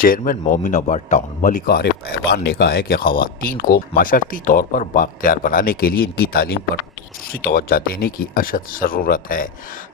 Chairman Mominabad town Malik Arif ऐवान ने कहा है कि खवातीन को माशरती तौर पर बाख्तियार बनाने के लिए इनकी तालीम पर खुसूसी तवज्जो देने की अशद ज़रूरत है।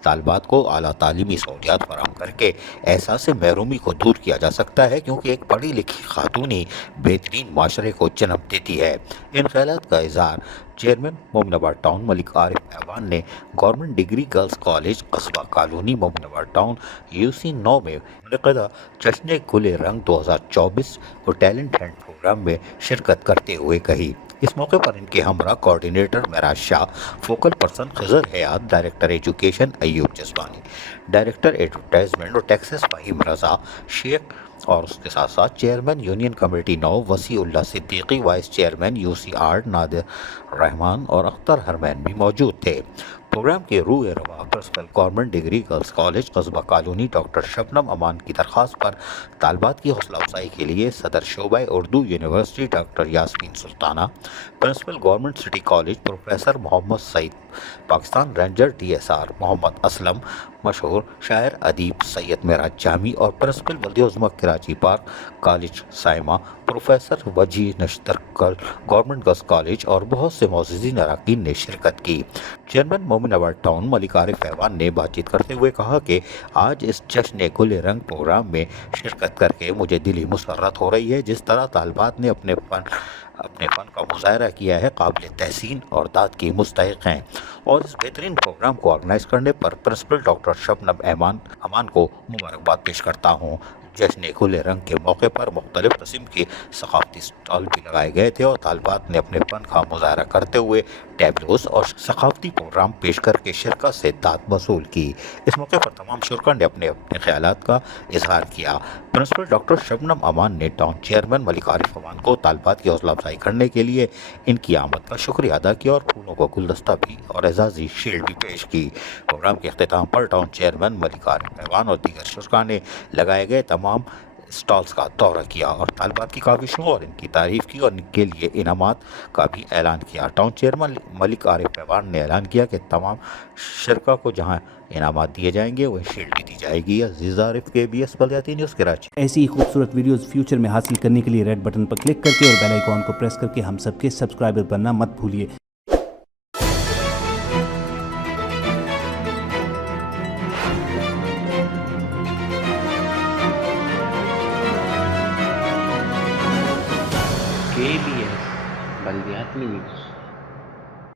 तालिबात को आला तालीमी सहूलियात फराहम करके एहसास महरूमी को दूर किया जा सकता है, क्योंकि एक पढ़ी लिखी खातून ही बेहतरीन माशरे को जन्म देती है। इन ख्यालात का इजहार चेयरमैन मोमिनाबाद टाउन मलिक आरिफ ऐवान ने गवर्नमेंट डिग्री गर्ल्स कॉलेज कस्बा कॉलोनी मोमिनाबाद टाउन यूसी 9 में मुनक़दा जश्न गुल रंग 2024 और टैलेंट हंट प्रोग्राम में शिरकत करते हुए कही। इस मौके पर इनके हमरा coordinator Meraj Shah, focal person Khizar Hayat, director education Ayub Jaswani, director advertisement और टैक्सेस फ़हीम रज़ा शेख और उसके साथ साथ chairman union committee 9 Wasiullah Siddiqui, vice chairman यूसी8 नादिर रहमान और अख्तर हरमैन भी मौजूद थे। प्रोग्राम के रूह रवा principal government degree girls college कस्बा कॉलोनी डॉक्टर शबनम अमान की दरख्वास्त पर तालबात की हौसला अफजाई के लिए सदर शोबा Urdu university doctor Yasmeen Sultana, principal government city college professor Mohammad Saeed, Pakistan ranger DSR Mohammad Aslam, मशहूर शायर अदीब सैयद मेराज जामी और प्रिंसिपल वल्दी-उज़्मा Karachi park college Saima professor वजी नश्तर गवर्नमेंट गर्ल्स कॉलेज और बहुत से मोअज़्ज़िज़ीन अरकान ने शिरकत की। चेयरमैन मोमिनाबाद टाउन मलिक आरिफ ऐवान ने बातचीत करते हुए कहा कि आज इस जश्न गुल रंग प्रोग्राम में शिरकत करके मुझे दिली मुसर्रत हो रही है। जिस तरह तालिबात ने अपने फ़न का मुज़ाहरा किया है, काबिल तहसीन और दाद की मुस्तहिक़ हैं, और इस बेहतरीन प्रोग्राम को ऑर्गेनाइज़ करने पर प्रिंसिपल डॉक्टर शबनम अमान को मुबारकबाद पेश करता हूँ। जश्न गुल रंग के मौके पर मुख्तलिफ़ किस्म के सकाफ़ती स्टॉल भी लगाए गए थे और तालिबात ने अपने फ़न का मुज़ाहरा करते हुए टैबलोस और सकाफ़ती प्रोग्राम पेश करके शिरकत से दाद वसूल की। इस मौके पर तमाम शुरा ने अपने अपने ख्यालात का इजहार किया। प्रिंसिपल डॉक्टर शबनम अमान ने टाउन चेयरमैन मलिक आरिफ अमान को तालिबात की हौसला अफजाई करने के लिए इनकी आमद का शुक्रिया अदा किया और फूलों को गुलदस्ता भी और एजाज़ी शील्ड भी पेश की। प्रोग्राम के अख्तिताम पर टाउन चेयरमैन मलिक आरिफ ऐवान और दीगर शुरा ने लगाए गए तमाम स्टॉल्स का दौरा किया और तालिबात की काविशों और इनकी तारीफ़ की और इनके लिए इनामात का भी ऐलान किया। टाउन चेयरमैन मलिक आरिफ ऐवान ने ऐलान किया कि तमाम शरका को जहां इनामात दिए जाएंगे वहीं शील्ड भी दी जाएगी। अजीज़ आरिफ, KBS बल्दियाती न्यूज़ कराची। ऐसी ही खूबसूरत वीडियोस फ्यूचर में हासिल करने के लिए रेड बटन पर क्लिक करके और बेल आइकॉन को प्रेस करके हम सबके सब्सक्राइबर बनना मत भूलिए। KBS बल्दियाती न्यूज़।